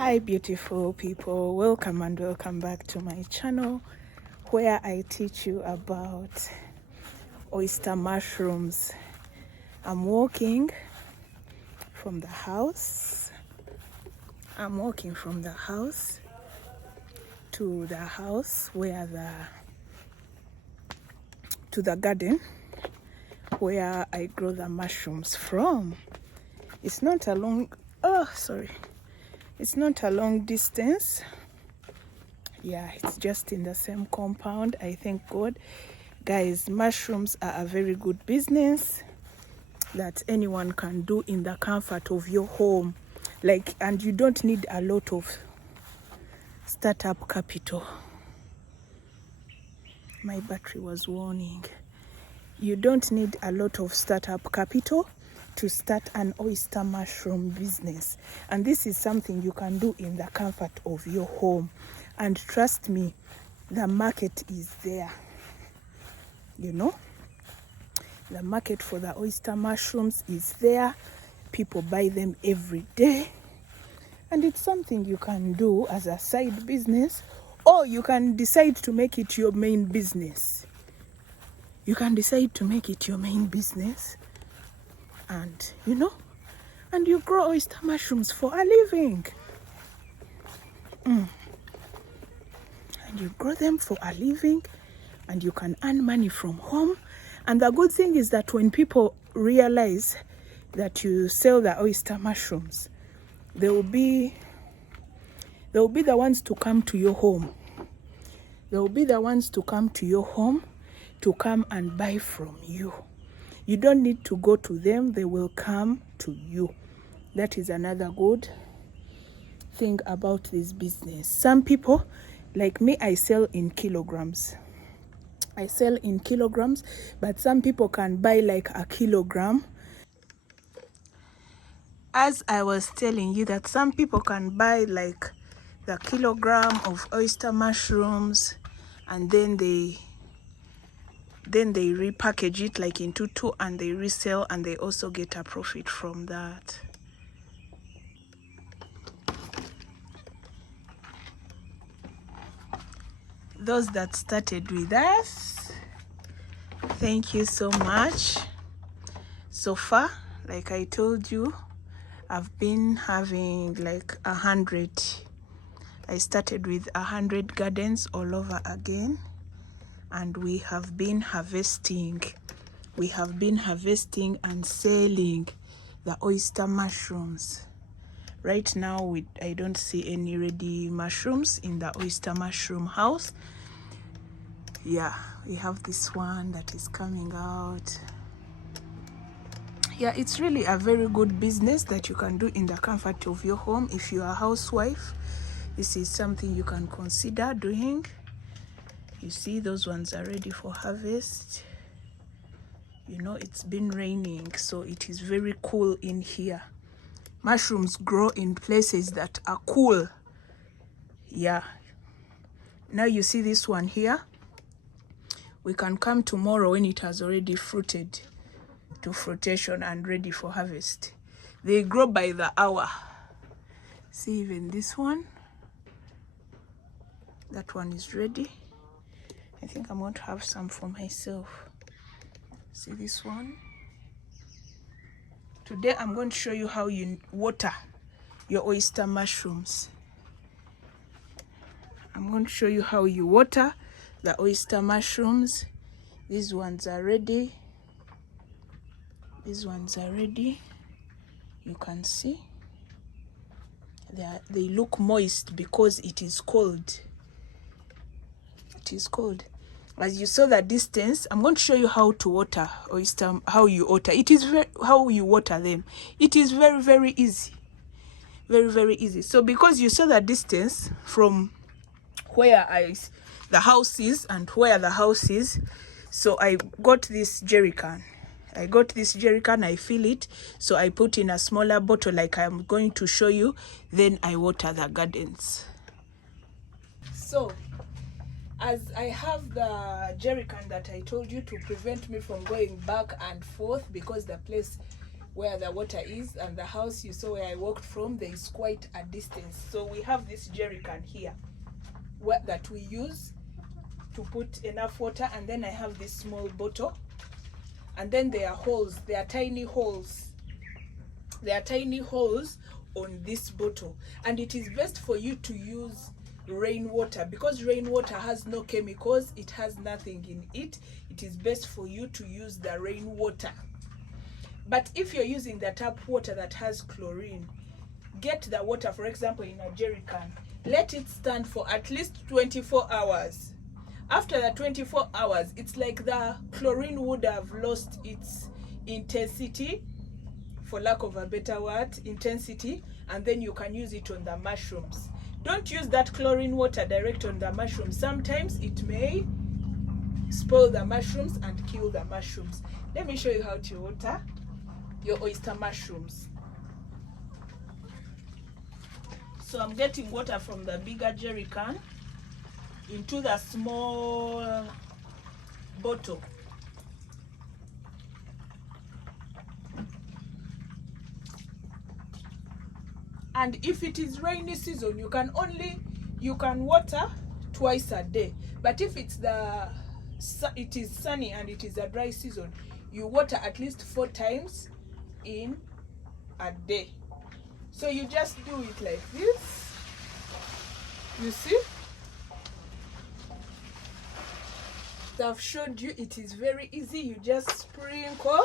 Hi beautiful people, welcome and welcome back to my channel where I teach you about oyster mushrooms. I'm walking from the house to the house where to the garden where I grow the mushrooms from. It's not a long distance. Yeah, it's just in the same compound. I thank God. Guys, mushrooms are a very good business that anyone can do in the comfort of your home. And you don't need a lot of startup capital. My battery was warning. You don't need a lot of startup capital to start an oyster mushroom business, and this is something you can do in the comfort of your home. And trust me, the market is there. The market for the oyster mushrooms is there. People buy them every day, and it's something you can do as a side business, or you can decide to make it your main business. And you grow oyster mushrooms for a living. And you grow them for a living, and you can earn money from home. And the good thing is that when people realize that you sell the oyster mushrooms, they will be the ones to come to your home. To come and buy from you. You don't need to go to them, they will come to you. That is another good thing about this business. Some people, like me, I sell in kilograms. But some people can buy like a kilogram. As I was telling you, that some people can buy like the kilogram of oyster mushrooms, and then they repackage it like into two, and they resell, and they also get a profit from that. Those that started with us, thank you so much. So far, like I told you, I've been having like 100. I started with 100 gardens all over again, and we have been harvesting and selling the oyster mushrooms. Right now I don't see any ready mushrooms in the oyster mushroom house. Yeah, we have this one that is coming out. Yeah, it's really a very good business that you can do in the comfort of your home. If you are a housewife, this is something you can consider doing. You see, those ones are ready for harvest. It's been raining, so it is very cool in here. Mushrooms grow in places that are cool. Yeah. Now you see this one here. We can come tomorrow when it has already fruited to fruitation and ready for harvest. They grow by the hour. See, even this one. That one is ready. I think I'm going to have some for myself. See this one? Today I'm going to show you how you water your oyster mushrooms. I'm going to show you how you water the oyster mushrooms. These ones are ready. You can see. They look moist because it is cold. As you saw the distance, I'm going to show you how to water oyster, how you water. How you water them. It is very, very easy. Very, very easy. So because you saw the distance from where the house is and where the house is, so I got this jerry can. I fill it, so I put in a smaller bottle like I'm going to show you, then I water the gardens. So as I have the jerry can that I told you to prevent me from going back and forth, because the place where the water is, and the house you saw where I walked from, there is quite a distance. So we have this jerry can here that we use to put enough water, and then I have this small bottle, and then there are holes, there are tiny holes on this bottle, and it is best for you to use rainwater because rainwater has no chemicals, it has nothing in it. It is best for you to use the rainwater. But if you're using the tap water that has chlorine, get the water, for example, in a jerry can, let it stand for at least 24 hours. After the 24 hours, it's like the chlorine would have lost its intensity, for lack of a better word, intensity, and then you can use it on the mushrooms. Don't use that chlorine water direct on the mushrooms. Sometimes it may spoil the mushrooms and kill the mushrooms. Let me show you how to water your oyster mushrooms. So I'm getting water from the bigger jerry can into the small bottle. And if it is rainy season, you can water twice a day. But if it is sunny and it is a dry season, you water at least 4 times in a day. So you just do it like this. You see? I've showed you, it is very easy. You just sprinkle.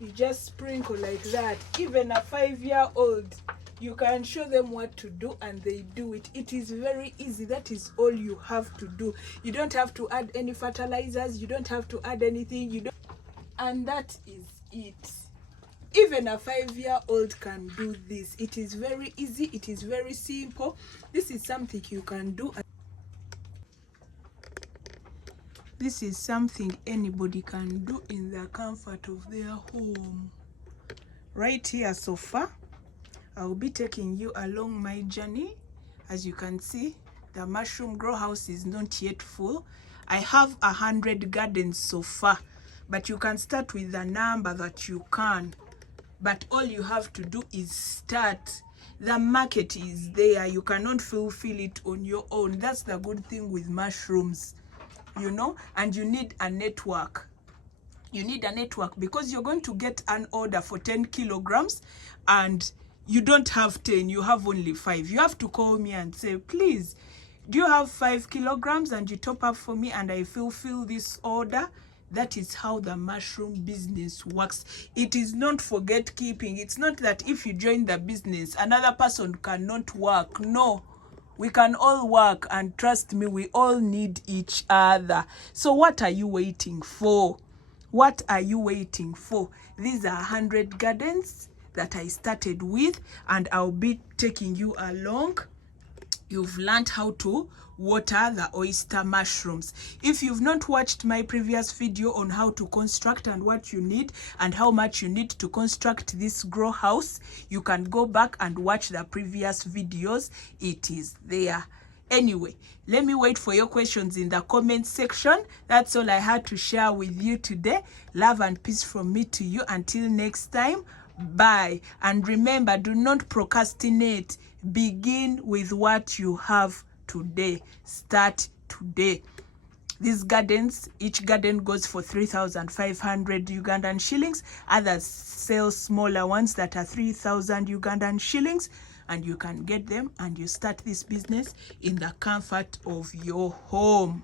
You just sprinkle like that. Even a 5-year-old, you can show them what to do and they do it. It is very easy. That is all you have to do. You don't have to add any fertilizers. You don't have to add anything. And that is it. Even a 5-year-old can do this. It is very easy. It is very simple. This is something you can do. This is something anybody can do in the comfort of their home. Right here so far, I'll be taking you along my journey. As you can see, the mushroom grow house is not yet full. I have 100 gardens so far, but you can start with the number that you can. But all you have to do is start. The market is there. You cannot fulfill it on your own. That's the good thing with mushrooms. You know, and you need a network. You need a network because you're going to get an order for 10 kilograms and you don't have 10, you have only 5. You have to call me and say, please, do you have 5 kilograms and you top up for me and I fulfill this order? That is how the mushroom business works. It is not for gatekeeping. It's not that if you join the business, another person cannot work. No. We can all work, and trust me, we all need each other. So what are you waiting for? What are you waiting for? These are 100 gardens that I started with, and I'll be taking you along. You've learned how to water the oyster mushrooms. If you've not watched my previous video on how to construct and what you need and how much you need to construct this grow house, you can go back and watch the previous videos. It is there. Anyway, let me wait for your questions in the comment section. That's all I had to share with you today. Love and peace from me to you. Until next time, bye. And remember, do not procrastinate. Begin with what you have today. Start today. These gardens, each garden goes for 3,500 Ugandan shillings. Others sell smaller ones that are 3,000 Ugandan shillings. And you can get them and you start this business in the comfort of your home.